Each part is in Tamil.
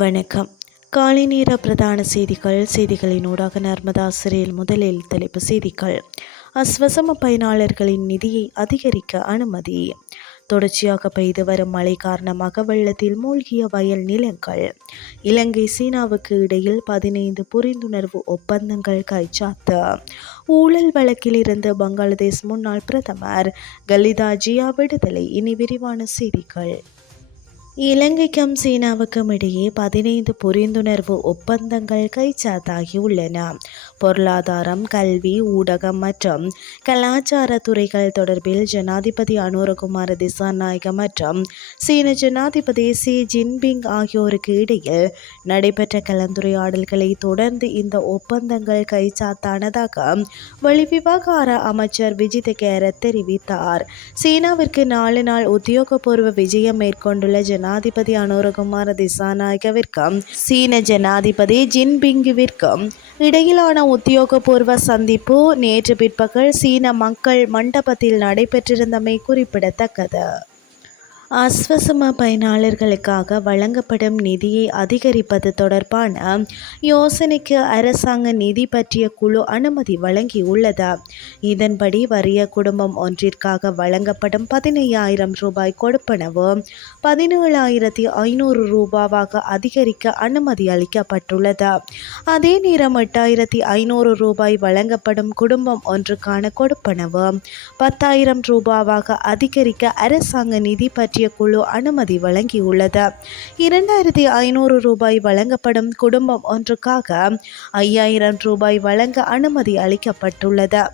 வணக்கம். காலை நேர பிரதான செய்திகள் செய்திகளின் ஊடாக நர்மதா சிறையில் முதலில் தலைப்பு செய்திகள். அஸ்வசம பயனாளர்களின் நிதியை அதிகரிக்க அனுமதி. தொடர்ச்சியாக பெய்து வரும் மழை காரணமாக வெள்ளத்தில் மூழ்கிய வயல் நிலங்கள். இலங்கை சீனாவுக்கு இடையில் பதினைந்து புரிந்துணர்வு ஒப்பந்தங்கள் கைச்சாத்து. ஊழல் வழக்கில் இருந்து பங்களாதேஷ் முன்னாள் பிரதமர் கலிதா ஜியா விடுதலை. இனி விரிவான செய்திகள். இலங்கைக்கும் சீனாவுக்கும் இடையே பதினைந்து புரிந்துணர்வு ஒப்பந்தங்கள் கைச்சாத்தாகியுள்ளன. பொருளாதாரம் கல்வி ஊடகம் மற்றும் கலாச்சார துறைகள் தொடர்பில் ஜனாதிபதி அனுரகுமார திசாநாயக மற்றும் சீன ஜனாதிபதி சி ஜின்பிங் ஆகியோருக்கு இடையில் நடைபெற்ற கலந்துரையாடல்களை தொடர்ந்து இந்த ஒப்பந்தங்கள் கைச்சாத்தானதாக வெளிவிவகார அமைச்சர் விஜித கேர தெரிவித்தார். சீனாவிற்கு நாலு நாள் உத்தியோகபூர்வ விஜயம் மேற்கொண்டுள்ள ஜனாதிபதி அனுரகுமார திசாநாயகவிற்கும் சீன ஜனாதிபதி ஜின்பிங்குவிற்கும் இடையிலான உத்தியோகபூர்வ சந்திப்பு நேற்று பிற்பகல் சீன மக்கள் மண்டபத்தில் நடைபெற்றிருந்தமை குறிப்பிடத்தக்கது. அஸ்வசம பயனாளர்களுக்காக வழங்கப்படும் நிதியை அதிகரிப்பது தொடர்பான யோசனைக்கு அரசாங்க நிதி பற்றிய குழு அனுமதி வழங்கியுள்ளது. இதன்படி வறிய குடும்பம் ஒன்றிற்காக வழங்கப்படும் பதினையாயிரம் ரூபாய் கொடுப்பனவு பதினேழாயிரத்தி ஐநூறு ரூபாவாக அதிகரிக்க அனுமதி அளிக்கப்பட்டுள்ளது. அதே நேரம் எட்டாயிரத்தி ஐநூறு ரூபாய் வழங்கப்படும் குடும்பம் ஒன்றுக்கான கொடுப்பனவு பத்தாயிரம் ரூபாவாக அதிகரிக்க அரசாங்க நிதி பற்றி ஒன்றிய குழு அனுமதி வழங்கியுள்ளது. இரண்டாயிரத்தி ஐநூறு ரூபாய் வழங்கப்படும் குடும்பம் ஒன்றுக்காக ஐயாயிரம் ரூபாய் வழங்க அனுமதி அளிக்கப்பட்டுள்ளது.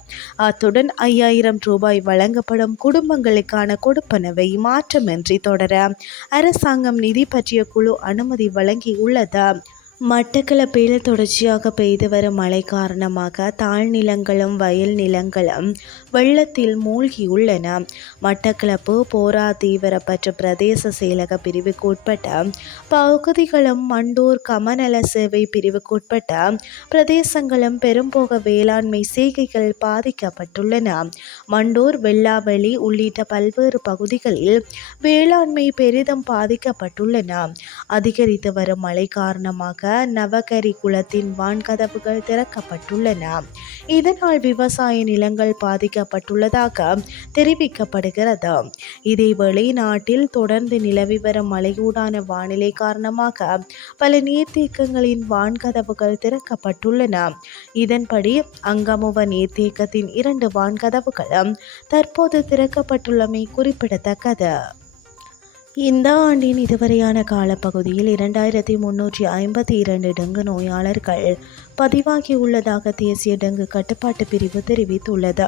அத்துடன் ஐயாயிரம் ரூபாய் வழங்கப்படும் குடும்பங்களுக்கான கொடுப்பனவை மாற்றமின்றி தொடர அரசாங்கம் நிதி பற்றிய குழு அனுமதி வழங்கியுள்ளது. மட்டக்களப்பில் தொடர்ச்சியாக பெய்து வரும் மழை காரணமாக தாழ்நிலங்களும் வயல் நிலங்களும் வெள்ளத்தில் மூழ்கியுள்ளன. மட்டக்களப்பு போரா தீவிரப்பற்ற பிரதேச செயலக பிரிவுக்குட்பட்ட பகுதிகளும் மண்டூர் கமநல சேவை பிரிவுக்குட்பட்ட பிரதேசங்களும் பெரும்போக வேளாண்மை செய்கைகள் பாதிக்கப்பட்டுள்ளன. மண்டூர் வெள்ளாவெளி உள்ளிட்ட பல்வேறு பகுதிகளில் வேளாண்மை பெரிதும் பாதிக்கப்பட்டுள்ளன. அதிகரித்து வரும் மழை காரணமாக நவகரி குளத்தின் வான்கதவுகள் திறக்கப்பட்டுள்ளன. இதனால் விவசாய நிலங்கள் பாதிக்க அறிவிக்கப்பட்டுள்ளதாக தெரிவிக்கப்படுகிறது. இதேவேளை நாட்டில் தொடர்ந்து நிலவி வரும் மழையூடான வானிலை காரணமாக பல நீர்த்தேக்கங்களின் வான்கதவுகள் திறக்கப்பட்டுள்ளன. இதன்படி அங்கமுவ நீர்த்தேக்கத்தின் இரண்டு வான்கதவுகளும் தற்போது திறக்கப்பட்டுள்ளமை குறிப்பிடத்தக்கது. இந்த ஆண்டின் இதுவரையான காலப்பகுதியில் இரண்டாயிரத்தி முன்னூற்றி ஐம்பத்தி இரண்டு டெங்கு நோயாளர்கள் பதிவாகியுள்ளதாக தேசிய டெங்கு கட்டுப்பாட்டு பிரிவு தெரிவித்துள்ளது.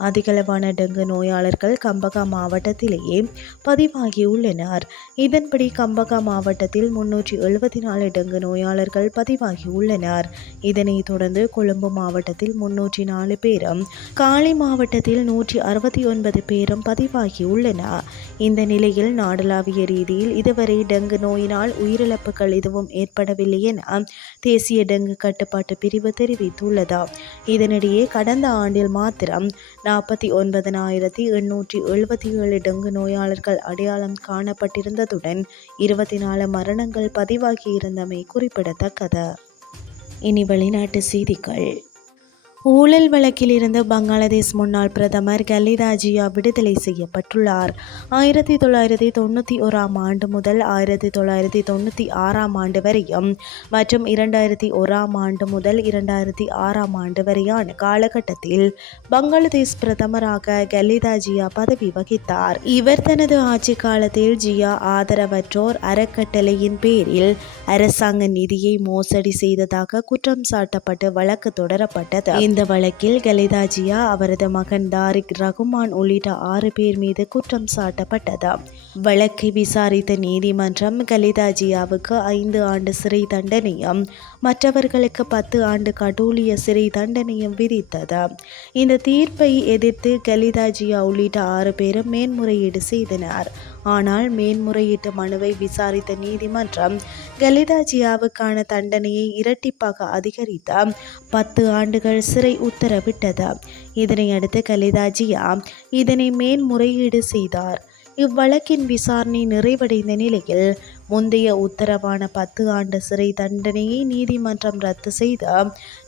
அதிகளவான டெங்கு நோயாளர்கள் கம்பகா மாவட்டத்திலேயே பதிவாகியுள்ளனர். இதன்படி கம்பகா மாவட்டத்தில் முன்னூற்றி எழுபத்தி நாலு டெங்கு நோயாளர்கள் பதிவாகியுள்ளனர். இதனைத் தொடர்ந்து கொழும்பு மாவட்டத்தில் முன்னூற்றி நாலு பேரும் காலி மாவட்டத்தில் நூற்றி அறுபத்தி ஒன்பது பேரும் பதிவாகியுள்ளனர். இந்த நிலையில் நாடளாவிய ரீதியில் இதுவரை டெங்கு நோயினால் உயிரிழப்புகள் எதுவும் ஏற்படவில்லை என தேசிய டெங்கு கட்டுப்பாட்டு கட்டுப்பாட்டு பிரிவு தெரிவித்துள்ளது. இதனிடையே கடந்த ஆண்டில் மாத்திரம் நாற்பத்தி ஒன்பதனாயிரத்தி எண்ணூற்றி எழுபத்தி ஏழு டெங்கு நோயாளர்கள் அடையாளம் காணப்பட்டிருந்ததுடன் இருபத்தி நாலு மரணங்கள் பதிவாகியிருந்தமை குறிப்பிடத்தக்கது. இனி வெளிநாட்டு செய்திகள். ஊழல் வழக்கில் இருந்து பங்களாதேஷ் முன்னாள் பிரதமர் கலிதா ஜியா விடுதலை செய்யப்பட்டுள்ளார். ஆயிரத்தி தொள்ளாயிரத்தி தொண்ணூற்றி ஓராம் ஆண்டு முதல் ஆயிரத்தி தொள்ளாயிரத்தி தொண்ணூற்றி ஆறாம் ஆண்டு வரையும் மற்றும் இரண்டாயிரத்தி ஓராம் ஆண்டு முதல் இரண்டாயிரத்தி ஆறாம் ஆண்டு வரையான காலகட்டத்தில் பங்களாதேஷ் பிரதமராக கலிதா ஜியா பதவி வகித்தார். இவர் தனது ஆட்சி காலத்தில் ஜியா ஆதரவற்றோர் அறக்கட்டளையின் பேரில் அரசாங்க நிதியை மோசடி செய்ததாக குற்றம் சாட்டப்பட்டு வழக்கு தொடரப்பட்டது. இந்த வழக்கில் கலிதாஜியா அவரது மகன் தாரிக் ரகுமான் உள்ளிட்ட ஆறு பேர் மீது குற்றம் சாட்டப்பட்டது. வழக்கை விசாரித்த நீதிமன்றம் கலிதாஜியாவுக்கு ஐந்து ஆண்டு சிறை தண்டனையும் மற்றவர்களுக்கு பத்து ஆண்டு கடூலிய சிறை தண்டனையும் விதித்தது. இந்த தீர்ப்பை எதிர்த்து கலிதாஜியா உள்ளிட்ட ஆறு பேரும் மேன்முறையீடு செய்தனர். ஆனால் மேன்முறையீட்டு மனுவை விசாரித்த நீதிமன்றம் கலிதாஜியாவுக்கான தண்டனையை இரட்டிப்பாக அதிகரித்த பத்து ஆண்டுகள் சிறை உத்தரவிட்டது. இதனையடுத்து கலிதாஜியா இதனை மேன்முறையீடு செய்தார். இவ்வழக்கின் விசாரணை நிறைவடைந்த நிலையில் முந்தைய உத்தரவான பத்து ஆண்டு சிறை தண்டனையை நீதிமன்றம் ரத்து செய்து?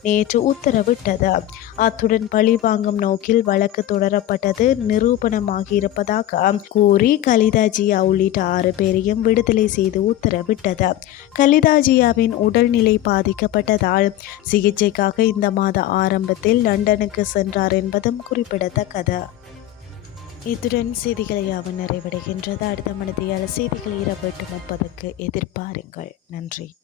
நேற்று உத்தரவிட்டது? அத்துடன் பழிவாங்கும் நோக்கில் வழக்கு தொடரப்பட்டது நிரூபணமாகியிருப்பதாக கூறி கலிதாஜியா உள்ளிட்ட ஆறு பேரையும் விடுதலை செய்து உத்தரவிட்டது? கலிதாஜியாவின் உடல்நிலை பாதிக்கப்பட்டதால் சிகிச்சைக்காக இந்த மாத ஆரம்பத்தில் லண்டனுக்கு சென்றார் என்பதும் குறிப்பிடத்தக்கது. இத்துடன் செய்திகளை யாவும் நிறைவடைகின்றது. அடுத்த மனதியால் செய்திகள் இரவு எட்டு முப்பதுக்கு எதிர்பாருங்கள். நன்றி.